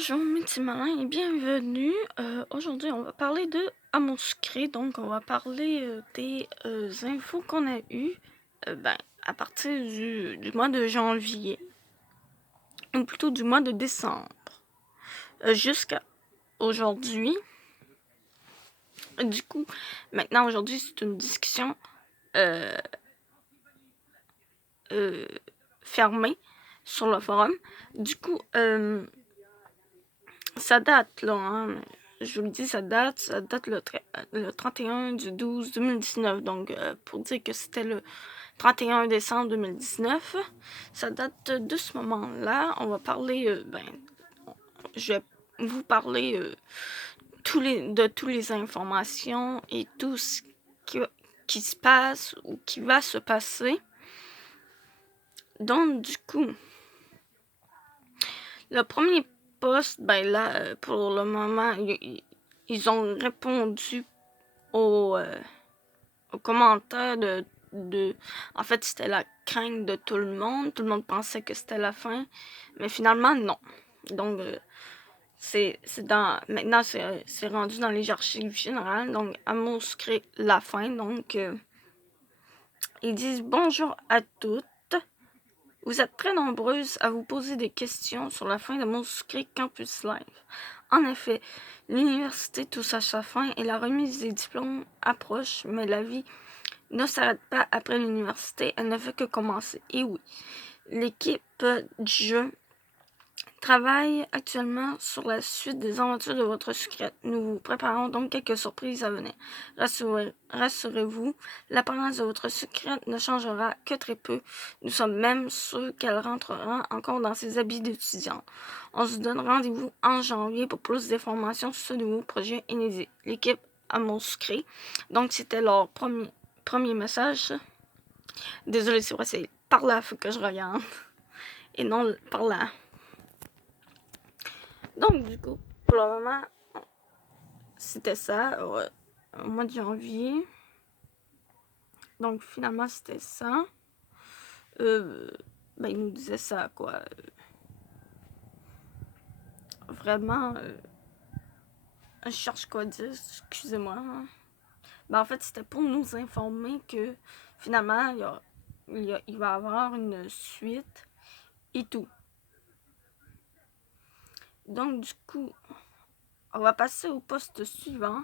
Bonjour mes petits malins et bienvenue. Aujourd'hui, on va parler de Amour sucré. Donc, on va parler des infos qu'on a eues à partir du mois de janvier, ou plutôt du mois de décembre, jusqu'à aujourd'hui. Du coup, maintenant, aujourd'hui, c'est une discussion fermée sur le forum. Du coup, ça date, là, hein. Je vous le dis, ça date le 31 du 12 2019. Donc, pour dire que c'était le 31 décembre 2019, ça date de ce moment-là. On va parler, je vais vous parler de toutes les informations et tout ce qui se passe ou qui va se passer. Donc, du coup, le premier post, pour le moment, ils ont répondu aux commentaires En fait, c'était la crainte de tout le monde. Tout le monde pensait que c'était la fin. Mais finalement, non. Donc, maintenant, c'est rendu dans les archives générales. Donc, Amour sucré, la fin. Donc, ils disent bonjour à toutes. Vous êtes très nombreuses à vous poser des questions sur la fin de Amour sucré Campus Live. En effet, l'université touche à sa fin et la remise des diplômes approche, mais la vie ne s'arrête pas après l'université, elle ne fait que commencer. Et oui, l'équipe du jeu travaille actuellement sur la suite des aventures de votre secret. Nous vous préparons donc quelques surprises à venir. Rassurez-vous, l'apparence de votre secret ne changera que très peu. Nous sommes même sûrs qu'elle rentrera encore dans ses habits d'étudiante. On se donne rendez-vous en janvier pour plus d'informations sur ce nouveau projet inédit. L'équipe Amour sucré. Donc, c'était leur premier message. Désolée, c'est vrai, c'est par là faut que je regarde. Et non par là. Donc, du coup, pour le moment, c'était ça, au mois de janvier. Donc, finalement, c'était ça. Il nous disait ça, quoi. Vraiment, je cherche quoi dire, excusez-moi. En fait, c'était pour nous informer que, finalement, il va y avoir une suite et tout. Donc, du coup, on va passer au poste suivant.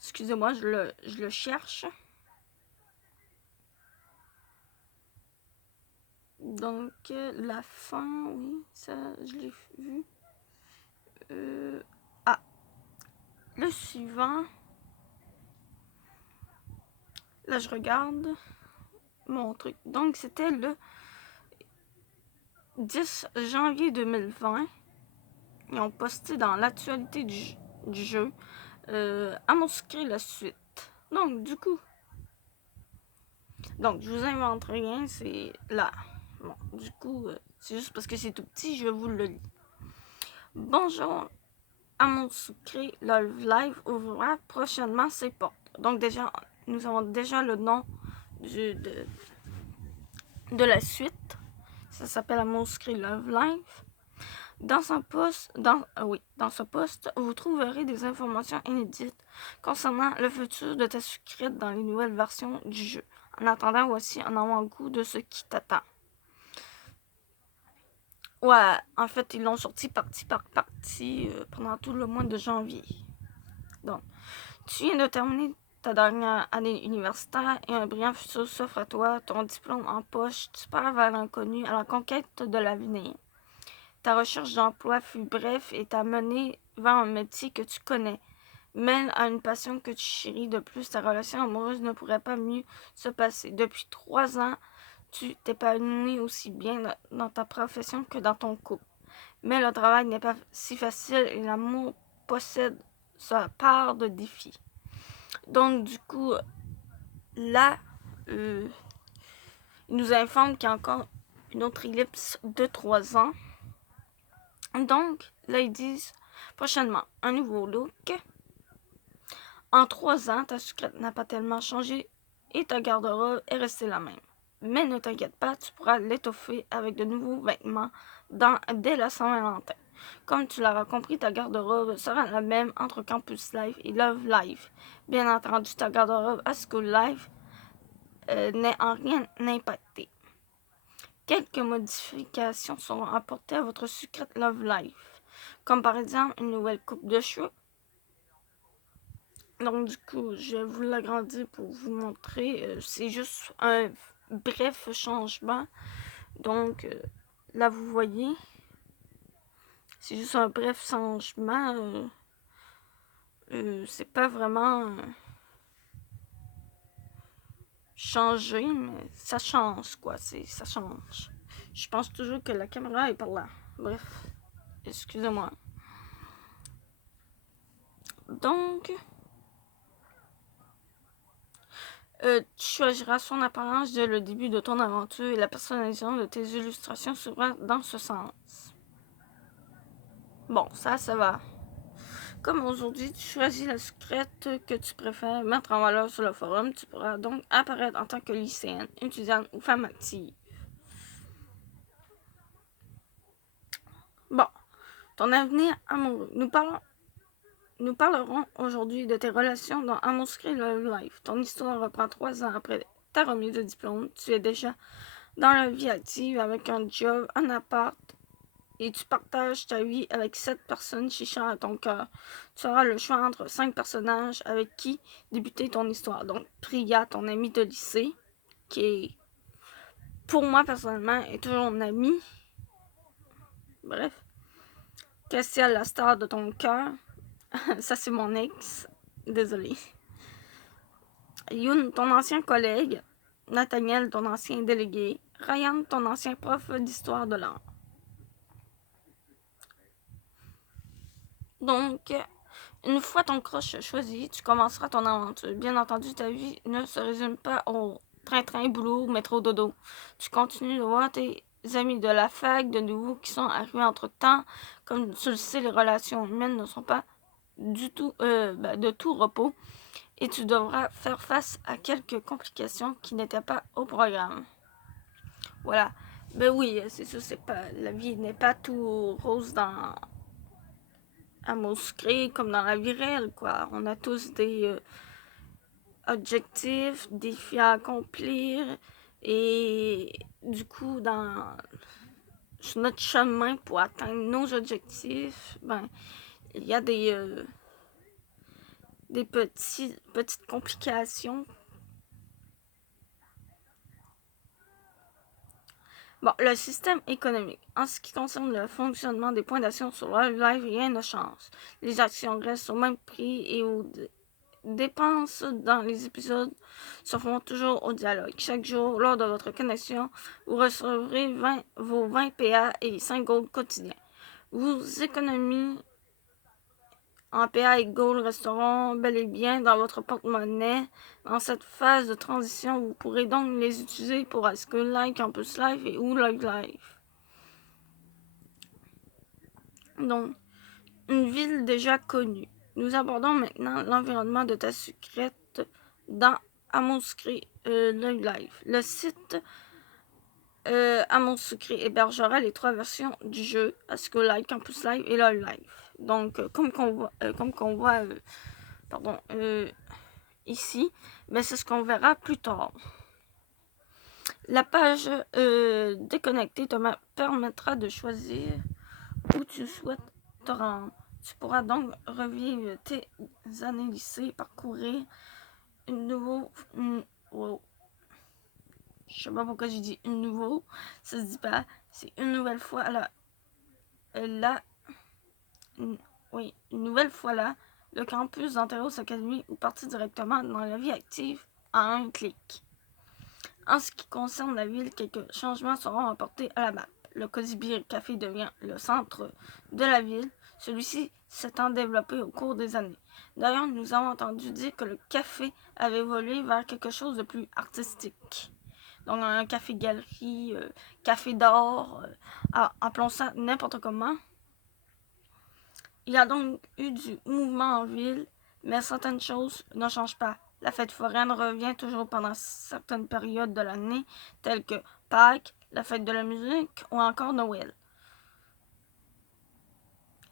Excusez-moi, je le cherche. Donc, la fin, oui, ça, je l'ai vu. Le suivant. Là, je regarde mon truc. Donc, c'était le 10 janvier 2020. Ils ont posté dans l'actualité du jeu Amour sucré la suite. Donc, du coup, je vous invente rien, c'est là. Bon, du coup, c'est juste parce que c'est tout petit, je vous le lis. Bonjour, Amour sucré, le live ouvrira prochainement ses portes. Donc, déjà, nous avons déjà le nom de la suite. Ça s'appelle Amour sucré Love Live. Dans ce post, vous trouverez des informations inédites concernant le futur de ta sucrète dans les nouvelles versions du jeu. En attendant, voici un avant-goût de ce qui t'attend. Ouais, en fait, ils l'ont sorti partie par partie pendant tout le mois de janvier. Donc, tu viens de terminer ta dernière année universitaire et un brillant futur s'offre à toi, ton diplôme en poche, tu pars vers l'inconnu à la conquête de l'avenir. Ta recherche d'emploi fut brève et t'a mené vers un métier que tu connais. Mêle à une passion que tu chéris de plus, ta relation amoureuse ne pourrait pas mieux se passer. Depuis 3 ans, tu t'épanouis aussi bien dans ta profession que dans ton couple. Mais le travail n'est pas si facile et l'amour possède sa part de défis. Donc, du coup, là, il nous informe qu'il y a encore une autre ellipse de 3 ans. Donc, là, ils disent prochainement un nouveau look. En 3 ans, ta sucrète n'a pas tellement changé et ta garde-robe est restée la même. Mais ne t'inquiète pas, tu pourras l'étoffer avec de nouveaux vêtements dès la Saint-Valentin. Comme tu l'auras compris, ta garde-robe sera la même entre Campus Life et Love Live. Bien entendu, ta garde-robe à School Life n'est en rien impactée. Quelques modifications seront apportées à votre Secret Love Life, comme par exemple une nouvelle coupe de cheveux. Donc du coup, je vais vous l'agrandir pour vous montrer. C'est juste un bref changement. Donc là, vous voyez, c'est juste un bref changement. C'est pas vraiment changer, mais ça change, quoi. Ça change. Je pense toujours que la caméra est par là. Bref, excusez-moi. Donc, tu choisiras son apparence dès le début de ton aventure et la personnalisation de tes illustrations sera dans ce sens. Bon, ça va. Comme aujourd'hui, tu choisis la secrète que tu préfères mettre en valeur sur le forum, tu pourras donc apparaître en tant que lycéenne, étudiante ou femme active. Bon, ton avenir amoureux. Nous parlerons aujourd'hui de tes relations dans Amour Secret Love Life. Ton histoire reprend 3 ans après ta remise de diplôme. Tu es déjà dans la vie active avec un job, un appart et tu partages ta vie avec 7 personnes si chères à ton cœur. Tu auras le choix entre 5 personnages avec qui débuter ton histoire. Donc, Priya, ton amie de lycée, qui est, pour moi personnellement, est toujours mon amie. Bref. Kessia, la star de ton cœur. Ça, c'est mon ex. Désolée. Youn, ton ancien collègue. Nathaniel, ton ancien délégué. Ryan, ton ancien prof d'histoire de l'art. Donc, une fois ton crush choisi, tu commenceras ton aventure. Bien entendu, ta vie ne se résume pas au train-train, boulot, métro, dodo. Tu continues de voir tes amis de la fac, de nouveaux qui sont arrivés entre-temps. Comme tu le sais, les relations humaines ne sont pas du tout de tout repos. Et tu devras faire face à quelques complications qui n'étaient pas au programme. Voilà. Ben oui, c'est ça, c'est pas. La vie n'est pas tout rose dans Amour Secret comme dans la vie réelle, quoi. On a tous des objectifs, des défis à accomplir. Et du coup, sur notre chemin pour atteindre nos objectifs, ben, il y a des petites complications. Bon, le système économique. En ce qui concerne le fonctionnement des points d'action sur le live, rien ne change. Les actions restent au même prix et aux dépenses dans les épisodes se font toujours au dialogue. Chaque jour, lors de votre connexion, vous recevrez vos 20 PA et 5 gold quotidiens. Vos économies en PA et gold resteront bel et bien dans votre porte-monnaie. Dans cette phase de transition, vous pourrez donc les utiliser pour School Life, Campus Life et ou Love Life. Donc, une ville déjà connue. Nous abordons maintenant l'environnement de ta secrète dans Amour Secret Love Life. Le site Amour Secret hébergera les 3 versions du jeu, School Life, Campus Life et Love Life. Donc, comme qu'on voit ici, mais c'est ce qu'on verra plus tard. La page déconnectée te permettra de choisir où tu souhaites te rendre. Tu pourras donc revivre tes années lycée, parcourir je sais pas pourquoi j'ai dit une nouveau, ça se dit pas, c'est une nouvelle fois une nouvelle fois là, le campus d'Anteros Academy ou partir directement dans la vie active en un clic. En ce qui concerne la ville, quelques changements seront apportés à la map. Le Cozy Beer Café devient le centre de la ville. Celui-ci s'étant développé au cours des années. D'ailleurs, nous avons entendu dire que le café avait évolué vers quelque chose de plus artistique. Donc un café-galerie, café d'or, appelons ça n'importe comment. Il y a donc eu du mouvement en ville, mais certaines choses ne changent pas. La fête foraine revient toujours pendant certaines périodes de l'année, telles que Pâques, la fête de la musique ou encore Noël.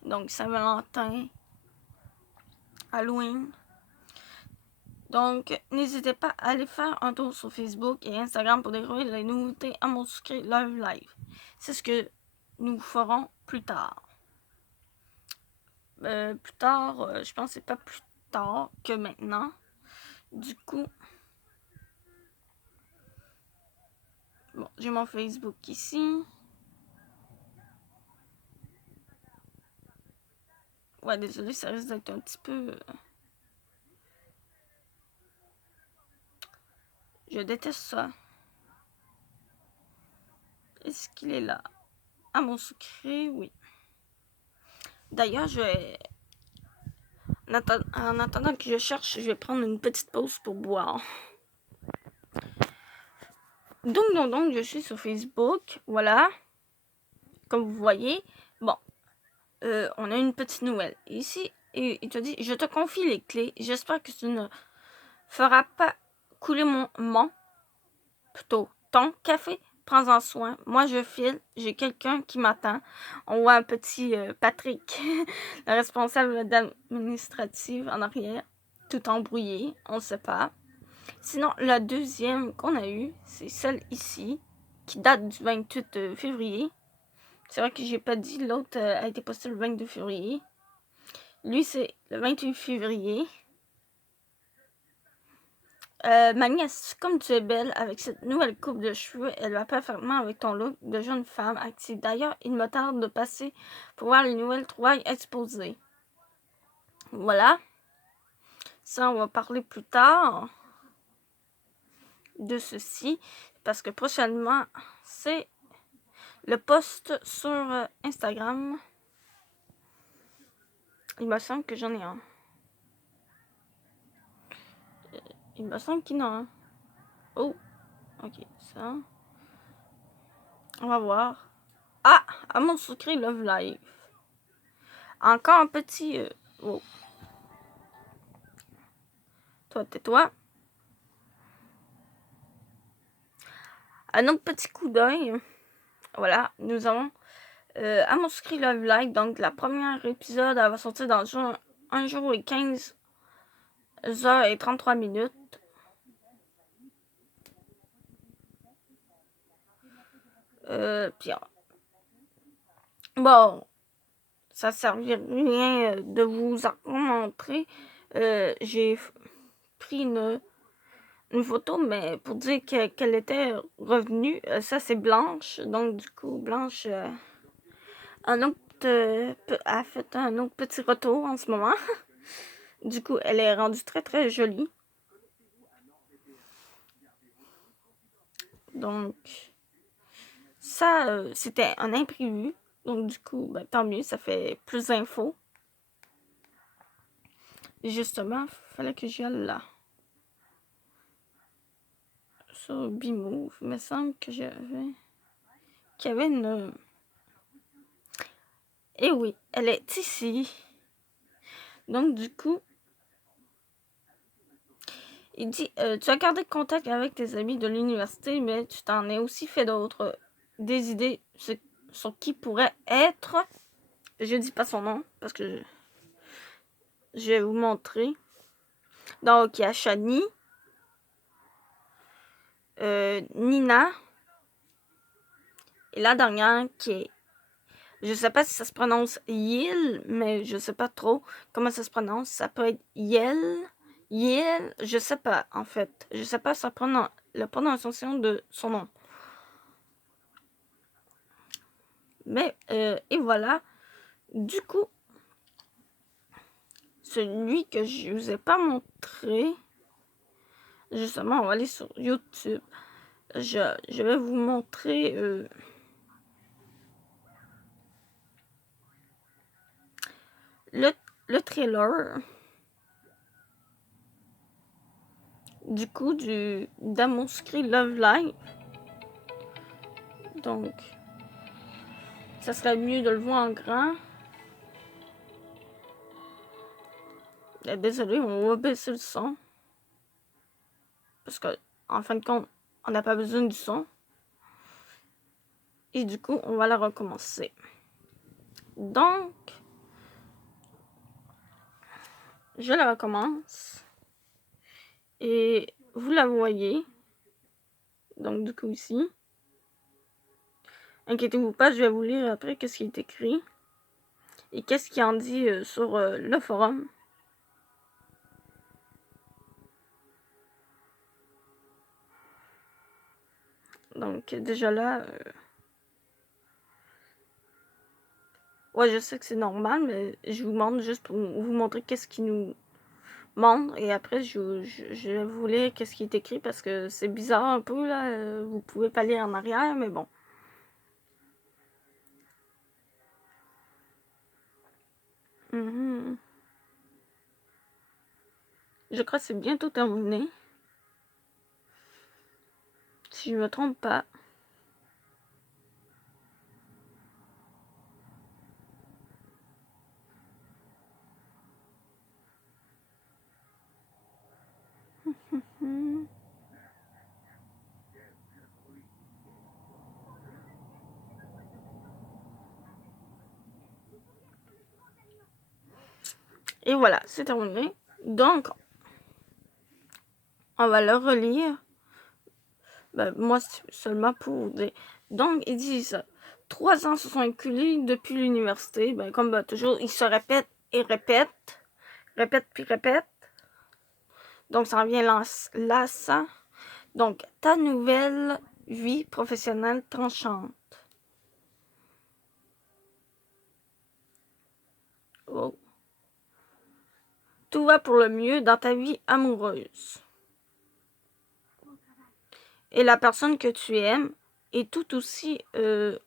Donc Saint-Valentin, Halloween. Donc, n'hésitez pas à aller faire un tour sur Facebook et Instagram pour découvrir les nouveautés Amour Sucré Love Live. C'est ce que nous ferons plus tard. Je pense que c'est pas plus tard que maintenant. Du coup, bon, j'ai mon Facebook ici. Ouais, désolé, ça risque d'être un petit peu... Je déteste ça. Est-ce qu'il est là? Amour Sucré, oui. D'ailleurs, en attendant que je cherche, je vais prendre une petite pause pour boire. Donc, je suis sur Facebook. Voilà. Comme vous voyez. Bon. On a une petite nouvelle. Ici, il te dit, je te confie les clés. J'espère que tu ne feras pas couler plutôt ton café. Prends-en soin. Moi, je file. J'ai quelqu'un qui m'attend. On voit un petit Patrick, le responsable d'administrative en arrière, tout embrouillé. On ne sait pas. Sinon, la deuxième qu'on a eue, c'est celle ici, qui date du 28 février. C'est vrai que j'ai pas dit, l'autre a été postée le 22 février. Lui, c'est le 28 février. Ma nièce, comme tu es belle, avec cette nouvelle coupe de cheveux, elle va parfaitement avec ton look de jeune femme active. D'ailleurs, il me tarde de passer pour voir les nouvelles trouvailles exposées. Voilà. Ça, on va parler plus tard de ceci, parce que prochainement, c'est le post sur Instagram. Il me semble que j'en ai un. Il me semble qu'il y en a un. Oh, ok, ça. On va voir. Ah, Amour Sucré Love Live. Encore un petit... oh. Toi, tais-toi. Un autre petit coup d'œil. Voilà, nous avons Amour Sucré Love Live. Donc, la première épisode, elle va sortir dans 1 jour et 15 heures et 33 minutes. Puis, bon, ça ne servirait rien de vous montrer. J'ai pris une photo, mais pour dire qu'elle était revenue. Ça, c'est Blanche. Donc, du coup, Blanche a fait un autre petit retour en ce moment. Du coup, elle est rendue très, très jolie. Donc, ça, c'était un imprévu. Donc, du coup, ben, tant mieux, ça fait plus d'infos. Justement, il fallait que j'y aille là. Sur B-Move, il me semble qu'il y avait une... Eh oui, elle est ici. Donc, du coup, il dit, tu as gardé contact avec tes amis de l'université, mais tu t'en es aussi fait d'autres. Des idées sur qui pourrait être. Je dis pas son nom, parce que je vais vous montrer. Donc, il y a Shani, Nina, et la dernière qui est... Je sais pas si ça se prononce Yil, mais je sais pas trop comment ça se prononce. Ça peut être Yel, je sais pas, en fait. Je sais pas la prononciation de son nom. Mais, et voilà. Du coup, celui que je vous ai pas montré, justement, on va aller sur YouTube. Je vais vous montrer le trailer du coup d'Amour Sucré Love Live. Donc, ça serait mieux de le voir en grand. Désolé, on va baisser le son. parce que en fin de compte, on n'a pas besoin du son. Et du coup, on va la recommencer. Donc, je la recommence. Et vous la voyez. Donc, du coup, ici. Inquiétez-vous pas, je vais vous lire après qu'est-ce qui est écrit. Et qu'est-ce qu'il en dit sur le forum. Donc, déjà là... ouais, je sais que c'est normal, mais je vous montre juste pour vous montrer qu'est-ce qui nous montre. Et après, je vais vous lire qu'est-ce qui est écrit parce que c'est bizarre un peu, là. Vous pouvez pas lire en arrière, mais bon. Je crois que c'est bientôt terminé. Si je me trompe pas. Et voilà, c'est terminé. Donc, on va le relire. Ben, moi, seulement pour dire. Donc, ils disent 3 ans se sont écoulés depuis l'université. Ben, comme toujours, ils se répètent et répètent. Répètent puis répètent. Donc, ça en vient lassant. Donc, ta nouvelle vie professionnelle t'enchante. Oh. Tout va pour le mieux dans ta vie amoureuse. Et la personne que tu aimes est tout aussi... tout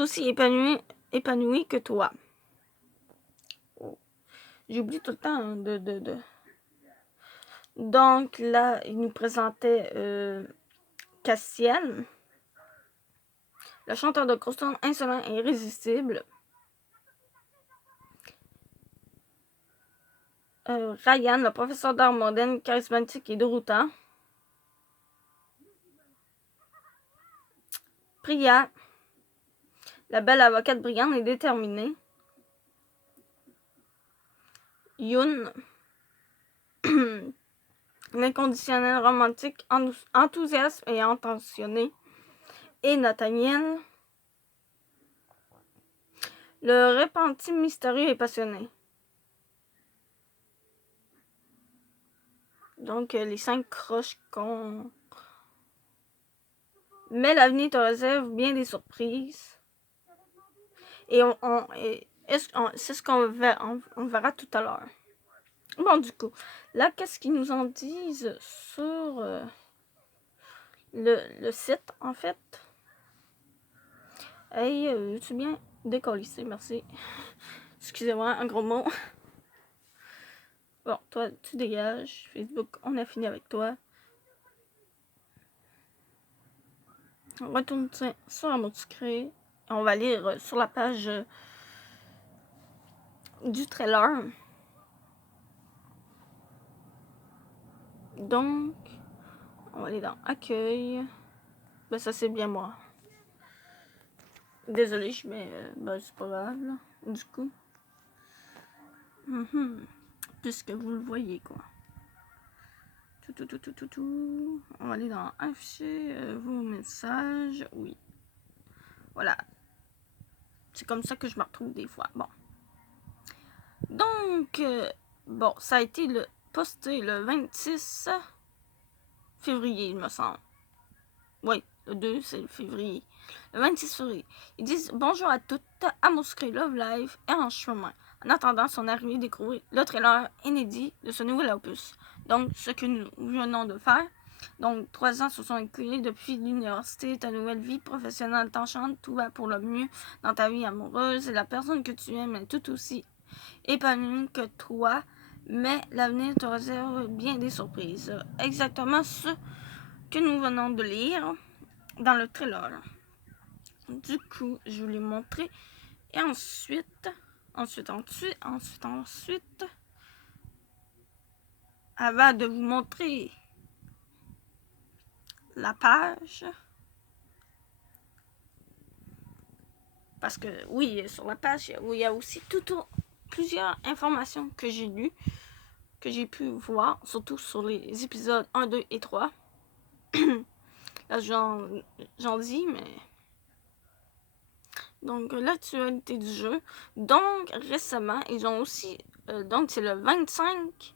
aussi épanouie que toi. Oh. J'oublie tout le temps hein, Donc là, il nous présentait Cassiel, le chanteur de crosstown insolent et irrésistible. Ryan, le professeur d'art moderne, charismatique et déroutant. Priya, la belle avocate brillante et déterminée. Yoon, l'inconditionnel romantique, enthousiaste et intentionné. Et Nathaniel, le repenti mystérieux et passionné. Donc, les 5 croches qu'on... Mais l'avenir te réserve bien des surprises. Et c'est ce qu'on verra tout à l'heure. Bon, du coup, là, qu'est-ce qu'ils nous en disent sur le site, en fait? Hey, veux-tu bien décoller, merci. Excusez-moi, un gros mot. Bon, toi, tu dégages. Facebook, on a fini avec toi. On retourne sur un mot secret. On va lire sur la page du trailer. Donc, on va aller dans Accueil. Ben, ça, c'est bien moi. Désolée, je mets... ben, c'est pas grave, là. Du coup. Puisque vous le voyez, quoi. On va aller dans Afficher vos messages. Oui. Voilà. C'est comme ça que je me retrouve des fois. Bon. Donc, bon, ça a été posté le 26 février, il me semble. Oui, le 2, c'est le février. Le 26 février. Ils disent bonjour à toutes, Amos Cray Love Live est en chemin. En attendant son arrivée, découvrir le trailer inédit de ce nouvel opus. Donc, ce que nous venons de faire. Donc, 3 ans se sont écoulés depuis l'université. Ta nouvelle vie professionnelle t'enchante. Tout va pour le mieux dans ta vie amoureuse. Et la personne que tu aimes est tout aussi épanouie que toi. Mais l'avenir te réserve bien des surprises. Exactement ce que nous venons de lire dans le trailer. Du coup, je vais vous les montrer. Et ensuite, avant de vous montrer la page, parce que oui, sur la page, il y a aussi plusieurs informations que j'ai lues, que j'ai pu voir, surtout sur les épisodes 1, 2 et 3. Là, j'en dis, mais... Donc, l'actualité du jeu. Donc, récemment, ils ont aussi... donc, c'est le 25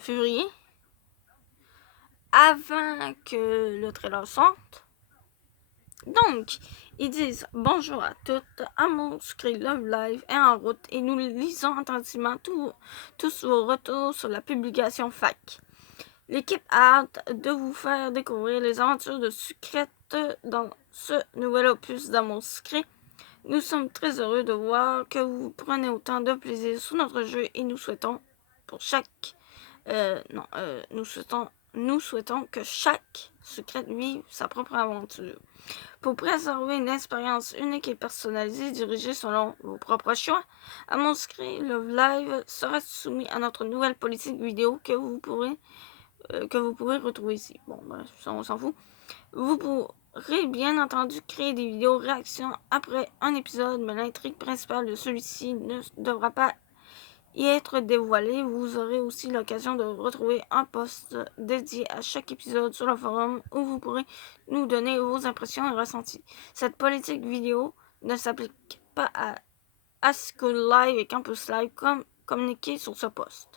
février, avant que le trailer sorte. Donc, ils disent bonjour à toutes, Amour-Sucré Love Live est en route et nous lisons attentivement tous vos retours sur la publication FAQ. L'équipe a hâte de vous faire découvrir les aventures de Sucrète dans ce nouvel opus d'Amour-Sucré. Nous sommes très heureux de voir que vous prenez autant de plaisir sur notre jeu et nous souhaitons nous souhaitons que chaque Sucrète vive sa propre aventure. Pour préserver une expérience unique et personnalisée dirigée selon vos propres choix, Amour-Sucré Love Live sera soumis à notre nouvelle politique vidéo que vous pourrez retrouver ici. Bon, ben, ça, on s'en fout. Vous pourrez bien entendu créer des vidéos réactions après un épisode, mais l'intrigue principale de celui-ci ne devra pas y être dévoilée. Vous aurez aussi l'occasion de retrouver un post dédié à chaque épisode sur le forum où vous pourrez nous donner vos impressions et ressentis. Cette politique vidéo ne s'applique pas à School Live et Campus Live comme communiqué sur ce post.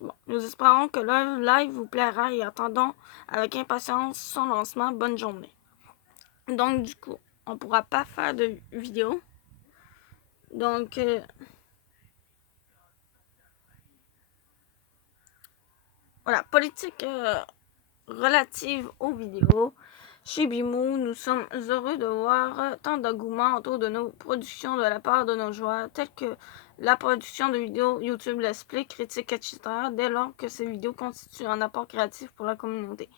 Bon, nous espérons que le live vous plaira et attendons avec impatience son lancement. Bonne journée. Donc, du coup, on ne pourra pas faire de vidéo. Donc, voilà, politique relative aux vidéos. Chez Bimou, nous sommes heureux de voir tant d'engouement autour de nos productions de la part de nos joueurs, tels que la production de vidéos YouTube Let's Play, critiques, etc., dès lors que ces vidéos constituent un apport créatif pour la communauté.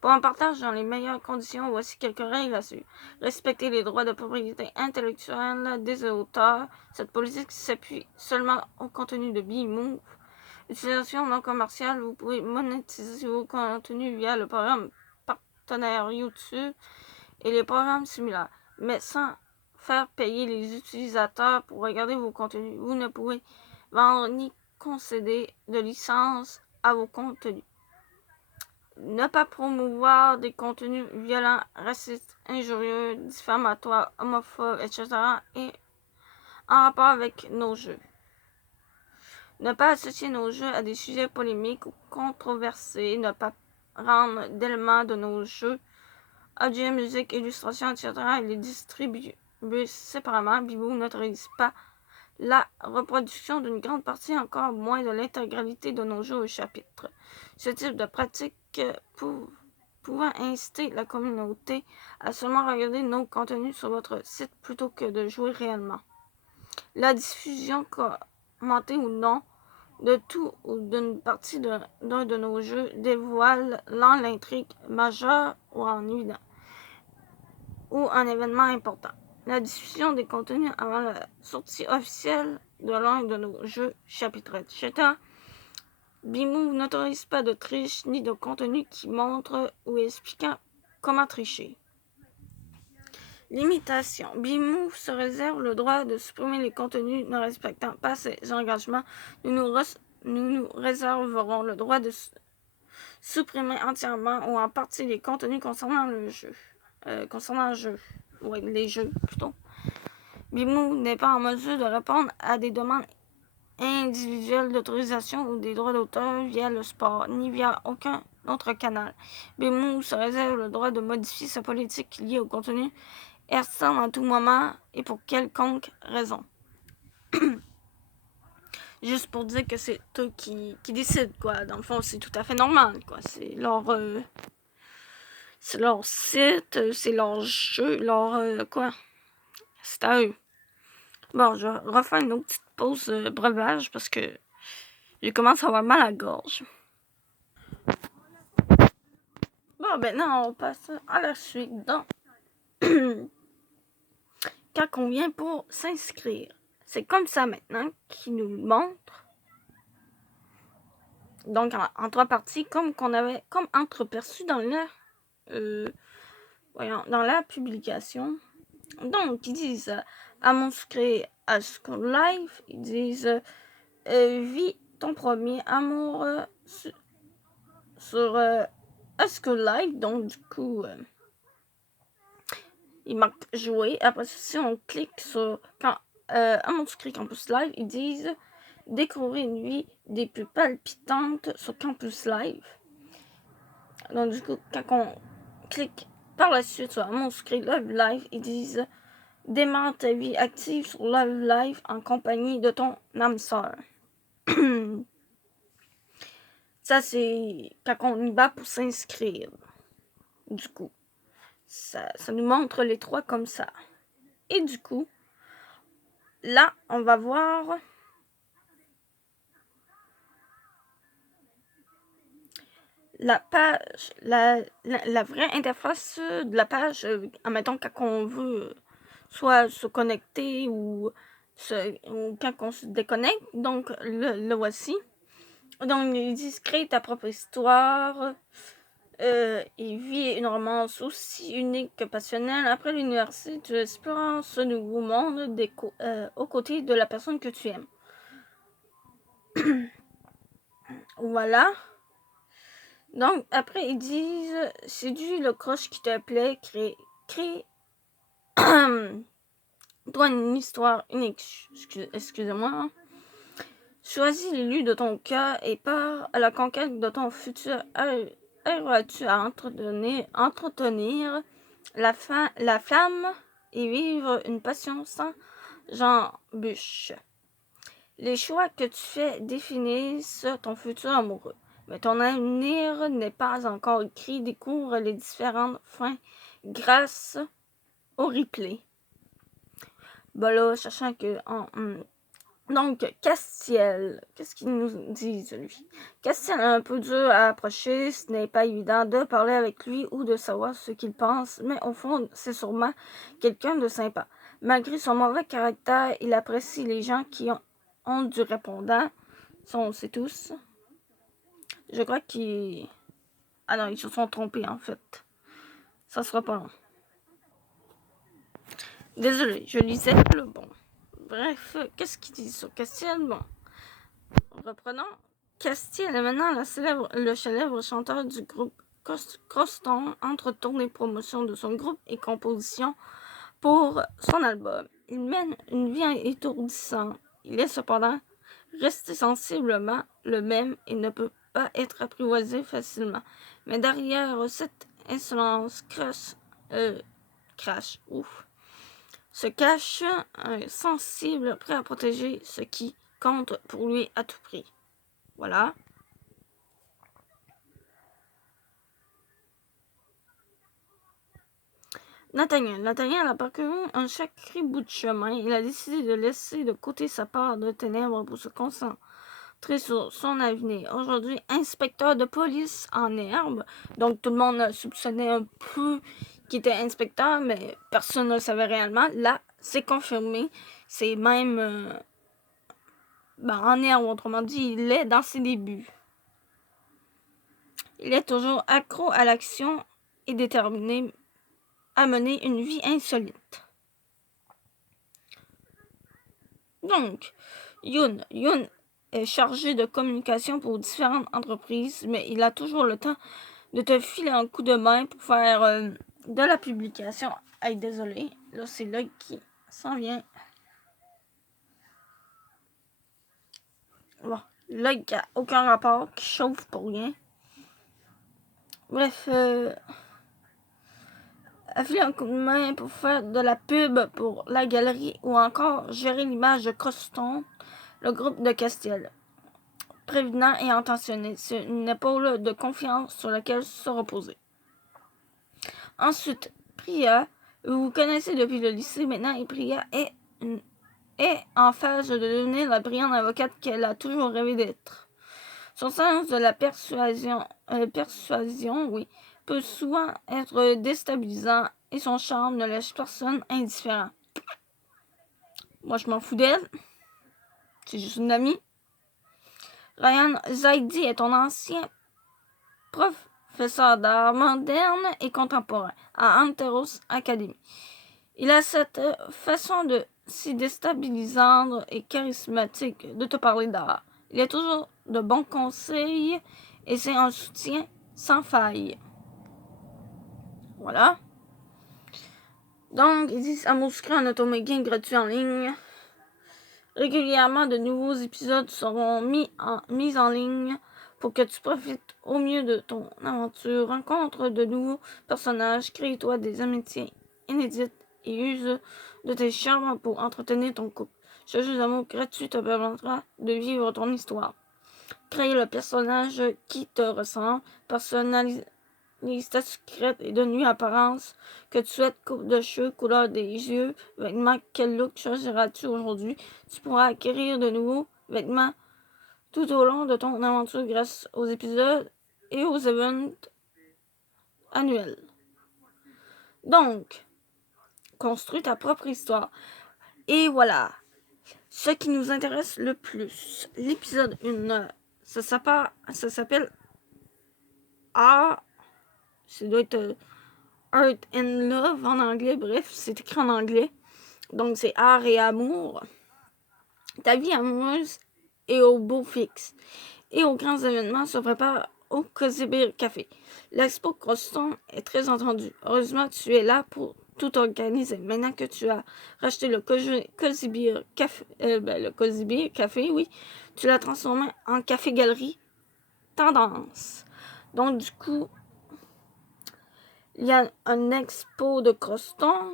Pour un partage dans les meilleures conditions, voici quelques règles à suivre. Respecter les droits de propriété intellectuelle des auteurs. Cette politique s'appuie seulement au contenu de Bimou. Utilisation non commerciale, vous pouvez monétiser vos contenus via le programme partenaire YouTube et les programmes similaires, mais sans faire payer les utilisateurs pour regarder vos contenus. Vous ne pouvez vendre ni concéder de licence à vos contenus. Ne pas promouvoir des contenus violents, racistes, injurieux, diffamatoires, homophobes, etc. et en rapport avec nos jeux. Ne pas associer nos jeux à des sujets polémiques ou controversés. Ne pas rendre d'éléments de nos jeux, objets, musique, illustrations, etc. et les distribuer séparément. Bimou n'autorise pas la reproduction d'une grande partie, encore moins de l'intégralité de nos jeux au chapitre. Ce type de pratique pouvant inciter la communauté à seulement regarder nos contenus sur votre site plutôt que de jouer réellement. La diffusion commentée ou non de tout ou d'une partie d'un de nos jeux dévoile l'intrigue majeure ou un événement important. La diffusion des contenus avant la sortie officielle de l'un de nos jeux, chapitre etc. Bimou n'autorise pas de triche ni de contenu qui montre ou expliquant comment tricher. Limitation. Bimou se réserve le droit de supprimer les contenus ne respectant pas ses engagements. Nous nous réserverons le droit de supprimer entièrement ou en partie les contenus concernant le jeu. Les jeux plutôt. Bimou n'est pas en mesure de répondre à des demandes individuelles d'autorisation ou des droits d'auteur via le sport, ni via aucun autre canal. Bimou se réserve le droit de modifier sa politique liée au contenu externe en tout moment et pour quelconque raison. Juste pour dire que c'est eux qui décident, quoi. Dans le fond, c'est tout à fait normal, quoi. C'est leur site, c'est leur jeu, quoi. C'est à eux. Bon, je vais refaire une autre petite pause breuvage parce que je commence à avoir mal à la gorge. Bon, maintenant, on passe à la suite. Donc, quand on vient pour s'inscrire, c'est comme ça maintenant qu'ils nous le montrent. Donc, en trois parties, comme qu'on avait comme entreperçu dans dans la publication. Donc, ils disent Amour secret à School Life. Ils disent vis ton premier amour sur School Life. Donc, du coup, il marque jouer. Après ça, si on clique sur Amour secret Campus Live, ils disent découvrir une vie des plus palpitantes sur Campus Live. Donc, du coup, quand on clique par la suite sur Amour secret Love Live, ils disent démarre ta vie active sur Love Live en compagnie de ton âme sœur. Ça, c'est quand on y va pour s'inscrire. Du coup, ça nous montre les trois comme ça. Et du coup, là, on va voir la page, la vraie interface de la page, admettons, quand on veut soit se connecter ou quand on se déconnecte. Donc, le voici. Donc, ils disent crée ta propre histoire et vis une romance aussi unique que passionnelle. Après l'université, tu explores ce nouveau monde aux côtés de la personne que tu aimes. Voilà. Donc, après, ils disent séduis le crush qui te plaît, crée toi une histoire unique. Excusez-moi. Choisis l'élu de ton cœur et pars à la conquête de ton futur. Arriveras-tu à entretenir la flamme et vivre une passion sans j'embûche. Les choix que tu fais définissent ton futur amoureux. Mais ton avenir n'est pas encore écrit. Découvre les différentes fins grâce au replay. Ben là, sachant que donc, Castiel, qu'est-ce qu'il nous dit, lui? Castiel est un peu dur à approcher, ce n'est pas évident de parler avec lui ou de savoir ce qu'il pense, mais au fond, c'est sûrement quelqu'un de sympa. Malgré son mauvais caractère, il apprécie les gens qui ont du répondant. Ça, on le sait tous. Je crois qu'ils... Ah non, ils se sont trompés, en fait. Ça sera pas long. Désolé, je lisais le bon. Bref, qu'est-ce qu'il dit sur Castiel? Bon, reprenons. Castiel est maintenant le célèbre chanteur du groupe Croston entre tournées promotion de son groupe et composition pour son album. Il mène une vie étourdissante. Il est cependant resté sensiblement le même et ne peut pas être apprivoisé facilement. Mais derrière cette insolence se cache un sensible prêt à protéger ce qui compte pour lui à tout prix. Voilà. Nathaniel a parcouru un sacré bout de chemin. Il a décidé de laisser de côté sa part de ténèbres pour se concentrer sur son avenir. Aujourd'hui, inspecteur de police en herbe. Donc, tout le monde a soupçonné un peu qu'il était inspecteur, mais personne ne le savait réellement. Là, c'est confirmé. C'est même... en herbe, autrement dit, il est dans ses débuts. Il est toujours accro à l'action et déterminé à mener une vie insolite. Donc, Yoon est chargé de communication pour différentes entreprises, mais il a toujours le temps de te filer un coup de main pour faire de la publication. Hey, désolé, là c'est Log qui s'en vient. Bon, Log qui a aucun rapport, qui chauffe pour rien. Bref, filer un coup de main pour faire de la pub pour la galerie ou encore gérer l'image de Croston, le groupe de Castiel. Prévenant et intentionné, c'est une épaule de confiance sur laquelle se reposer. Ensuite, Priya, vous connaissez depuis le lycée maintenant, et Priya est en phase de devenir la brillante avocate qu'elle a toujours rêvé d'être. Son sens de la persuasion, peut souvent être déstabilisant et son charme ne laisse personne indifférent. Moi, je m'en fous d'elle. C'est juste une amie. Ryan Zaidi est ton ancien professeur d'art moderne et contemporain à Anteros Academy. Il a cette façon de si déstabilisante et charismatique de te parler d'art. Il a toujours de bons conseils et c'est un soutien sans faille. Voilà. Donc, ils disent Amour Sucré en automaking gratuit en ligne. Régulièrement, de nouveaux épisodes seront mis en ligne pour que tu profites au mieux de ton aventure. Rencontre de nouveaux personnages, crée-toi des amitiés inédites et use de tes charmes pour entretenir ton couple. Ce jeu d'amour gratuit te permettra de vivre ton histoire. Créer le personnage qui te ressemble, personnaliser ta secrète et donne-lui apparence que tu souhaites, coupe de cheveux, couleur des yeux, vêtements, quel look choisiras-tu aujourd'hui? Tu pourras acquérir de nouveaux vêtements tout au long de ton aventure grâce aux épisodes et aux événements annuels. Donc, construis ta propre histoire. Et voilà, ce qui nous intéresse le plus, l'épisode 1, ça s'appelle ça doit être Art and Love en anglais, bref, c'est écrit en anglais. Donc, c'est art et amour. Ta vie amoureuse et au beau fixe. Et aux grands événements se prépare au Cozy Beer Café. L'expo Croston est très entendue. Heureusement, tu es là pour tout organiser. Maintenant que tu as racheté le Cozy Beer Café, oui, tu l'as transformé en café-galerie tendance. Donc, du coup, il y a un expo de Croston.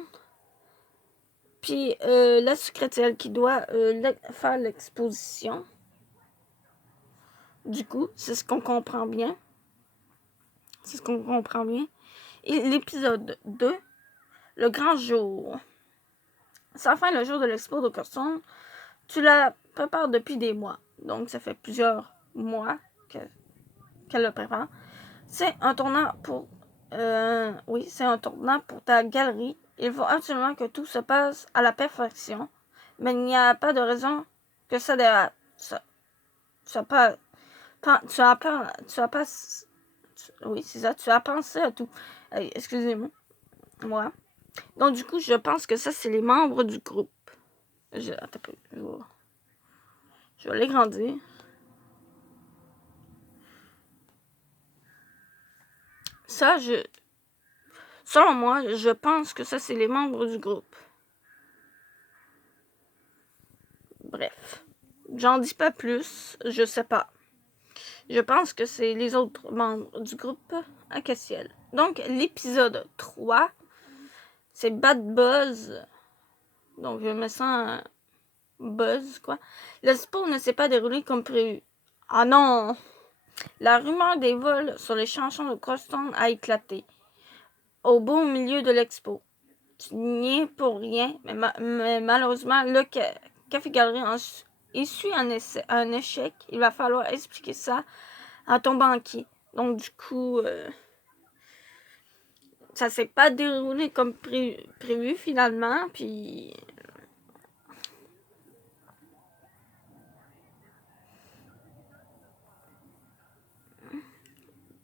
Puis la secrétaire qui doit faire l'exposition. Du coup, c'est ce qu'on comprend bien. Et l'épisode 2, le grand jour. Ça enfin le jour de l'expo de Croston. Tu la prépares depuis des mois. Donc, ça fait plusieurs mois qu'elle le prépare. C'est un tournant pour... c'est un tournant pour ta galerie. Il faut absolument que tout se passe à la perfection. Mais il n'y a pas de raison que ça dérape. Tu as pensé à tout. Excusez-moi. Voilà. Donc, du coup, je pense que ça, c'est les membres du groupe. Attends un peu. Je vais les grandir. Ça, selon moi, je pense que ça, c'est les membres du groupe. Bref. J'en dis pas plus. Je sais pas. Je pense que c'est les autres membres du groupe Acaciel. Donc, l'épisode 3, c'est Bad Buzz. Donc, je me sens buzz, quoi. L'expo ne s'est pas déroulé comme prévu. Ah non! La rumeur des vols sur les chansons de Croston a éclaté. Au beau milieu de l'expo. Tu n'y es pour rien, mais malheureusement, le café-galerie a su un échec. Il va falloir expliquer ça à ton banquier. Donc, du coup, ça s'est pas déroulé comme prévu finalement, puis...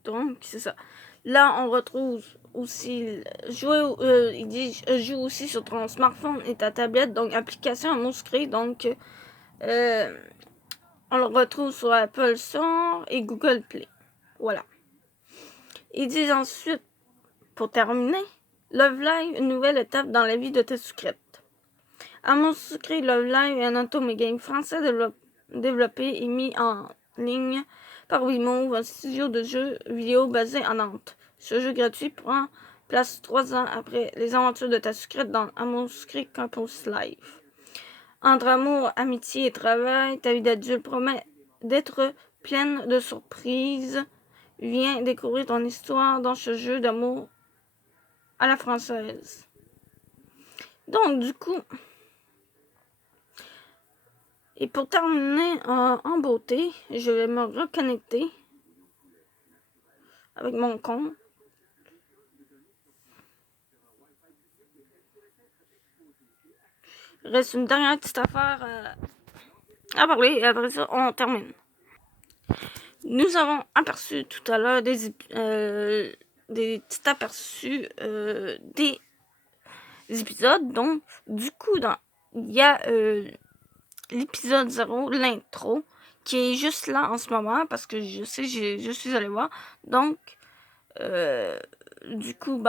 Donc, c'est ça. Là, on retrouve aussi il dit joue aussi sur ton smartphone et ta tablette, donc application Amour Sucré. Donc, on le retrouve sur Apple Store et Google Play. Voilà. Ils disent ensuite, pour terminer, Love Live, une nouvelle étape dans la vie de tes sucrètes. Amour Sucré Love Live est un automagame français développé et mis en ligne par Wimove, un studio de jeux vidéo basé à Nantes. Ce jeu gratuit prend place 3 ans après les aventures de ta sucrète dans Amour Sucré Campus Live. Entre amour, amitié et travail, ta vie d'adulte promet d'être pleine de surprises. Viens découvrir ton histoire dans ce jeu d'amour à la française. Donc, du coup, et pour terminer en beauté, je vais me reconnecter avec mon compte. Il reste une dernière petite affaire à parler et après ça, on termine. Nous avons aperçu tout à l'heure des petits aperçus des épisodes. Donc, du coup, il y a l'épisode 0, l'intro, qui est juste là en ce moment parce que je sais, je suis allée voir. Donc, du coup,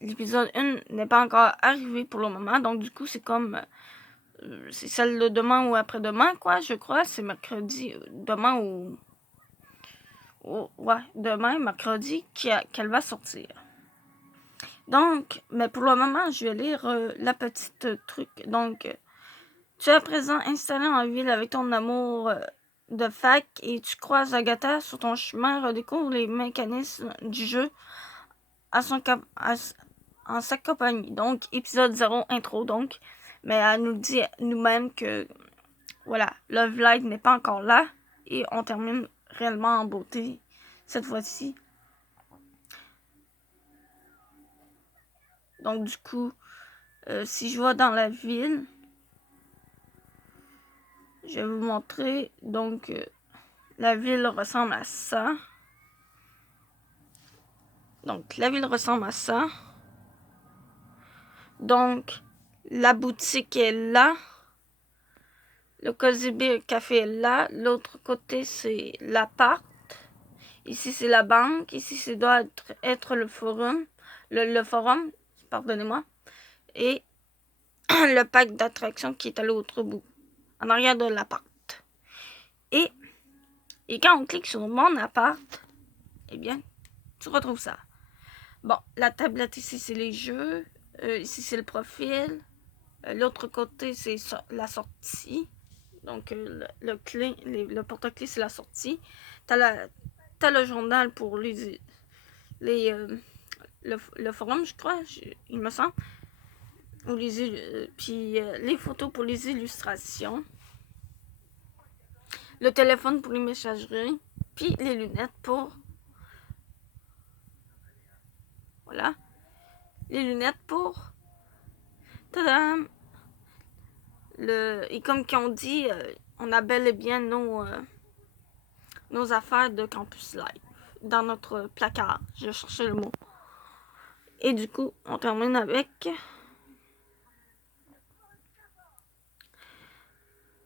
l'épisode 1 n'est pas encore arrivé pour le moment. Donc, du coup, c'est comme... c'est celle de demain ou après-demain, quoi, je crois. C'est mercredi, demain ou... ouais, demain, mercredi, qu'elle va sortir. Donc, mais pour le moment, je vais lire la petite truc. Donc, tu es à présent installé en ville avec ton amour de fac et tu croises Agatha sur ton chemin, redécouvre les mécanismes du jeu en sa compagnie. Donc, épisode 0, intro, donc. Mais elle nous dit nous-mêmes que, voilà, Love Live n'est pas encore là. Et on termine réellement en beauté cette fois-ci. Donc, du coup, si je vais dans la ville, je vais vous montrer. Donc, la ville ressemble à ça. Donc, la ville ressemble à ça. Donc, la boutique est là. Le Cozy Beer Café est là. L'autre côté, c'est l'appart. Ici, c'est la banque. Ici, c'est doit être le forum. Le forum, pardonnez-moi. Et le parc d'attractions qui est à l'autre bout, en arrière de l'appart. Et quand on clique sur mon appart, eh bien, tu retrouves ça. Bon, la tablette ici, c'est les jeux. Ici, c'est le profil. L'autre côté, c'est la sortie. Donc, le porte-clés, c'est la sortie. T'as le journal pour le forum, je crois, il me semble. Puis les photos pour les illustrations. Le téléphone pour les messageries. Puis les lunettes pour... Voilà. Les lunettes pour... Tadam! Et comme on dit, on a bel et bien nos affaires de Campus Live dans notre placard. Je cherchais le mot. Et du coup, on termine avec...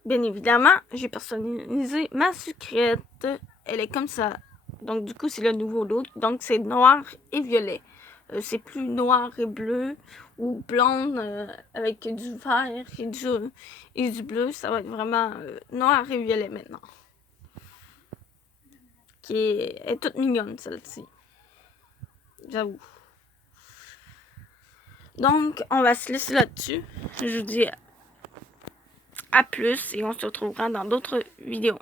Bien évidemment, j'ai personnalisé ma sucrète. Elle est comme ça. Donc du coup, c'est le nouveau look. Donc c'est noir et violet. C'est plus noir et bleu ou blonde avec du vert et du bleu. Ça va être vraiment noir et violet maintenant. Qui est toute mignonne celle-ci. J'avoue. Donc, on va se laisser là-dessus. Je vous dis à plus et on se retrouvera dans d'autres vidéos.